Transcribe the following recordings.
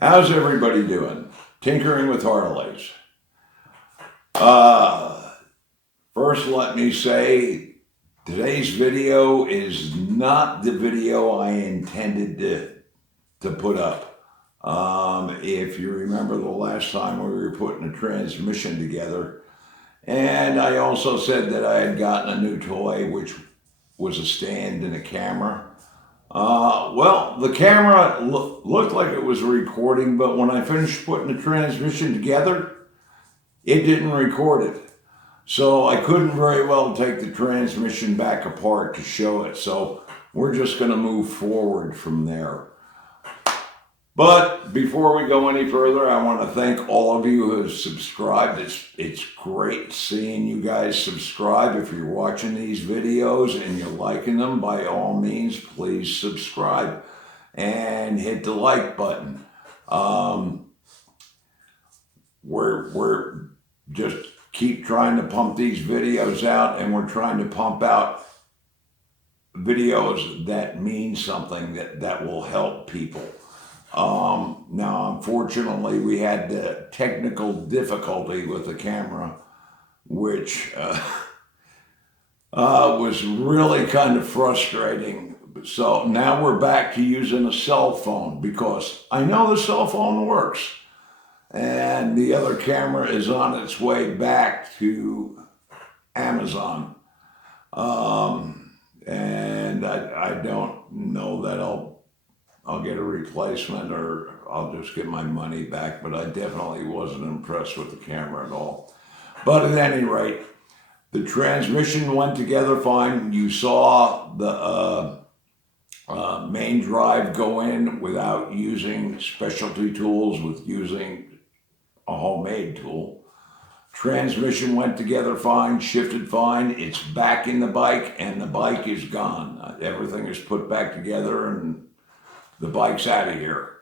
How's everybody doing? Tinkering with Harleys. Uh, First, let me say today's video is not the video I intended to put up. If you remember the last time we were putting a transmission together, and I also said that I had gotten a new toy, which was a stand and a camera. Well, the camera looked like it was recording, but when I finished putting the transmission together, it didn't record it. So I couldn't very well take the transmission back apart to show it. So we're just going to move forward from there. But before we go any further, I want to thank all of you who have subscribed. It's great seeing you guys subscribe. If you're watching these videos and you're liking them, by all means, please subscribe and hit the like button. We're just keep trying to pump these videos out, and we're trying to pump out videos that mean something, that will help people. Now, unfortunately, we had the technical difficulty with the camera, which was really kind of frustrating. So now we're back to using a cell phone, because I know the cell phone works, and the other camera is on its way back to Amazon. And I don't know that I'll get a replacement, or I'll just get my money back, but I definitely wasn't impressed with the camera at all. But at any rate, the transmission went together fine. You saw the main drive go in without using specialty tools, with using a homemade tool. Transmission went together fine, shifted fine. It's back in the bike, and the bike is gone. Everything is put back together, and the bike's out of here.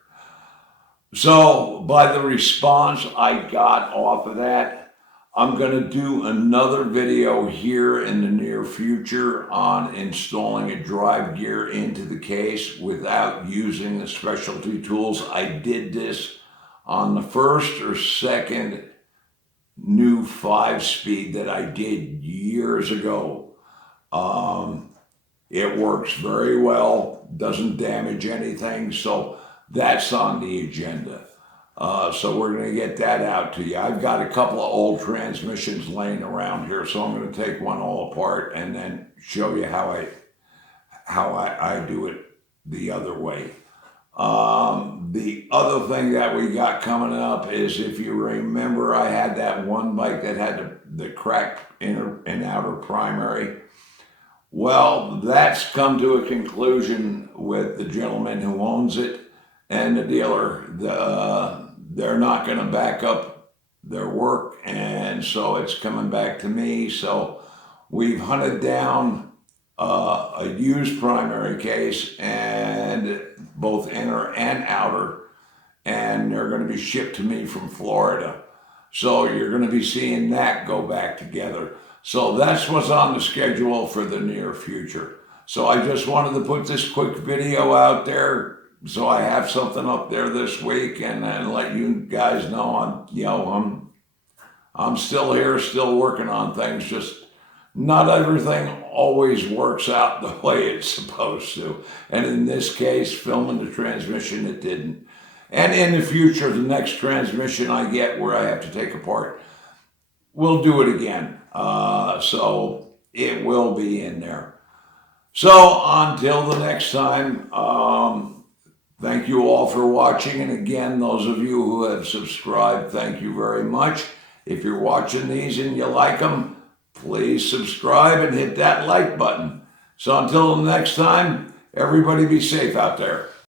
So by the response I got off of that, I'm going to do another video here in the near future on installing a drive gear into the case without using the specialty tools. I did this on the first or second new 5-speed that I did years ago. It works very well, doesn't damage anything, so that's on the agenda. So we're going to get that out to you. I've got a couple of old transmissions laying around here, so I'm going to take one all apart and then show you how I do it the other way. The other thing that we got coming up is, if you remember, I had that one bike that had the cracked inner and outer primary. Well, that's come to a conclusion with the gentleman who owns it and the dealer. They're not going to back up their work, and so it's coming back to me. So we've hunted down a used primary case, and both inner and outer, and they're going to be shipped to me from Florida. So you're going to be seeing that go back together. So that's what's on the schedule for the near future. So I just wanted to put this quick video out there, so I have something up there this week, and then let you guys know I'm still here, still working on things. Just not everything always works out the way it's supposed to. And in this case, filming the transmission, it didn't. And in the future, the next transmission I get where I have to take apart, we'll do it again. So it will be in there. So until the next time, thank you all for watching. And again, those of you who have subscribed, thank you very much. If you're watching these and you like them, please subscribe and hit that like button. So until the next time, everybody be safe out there.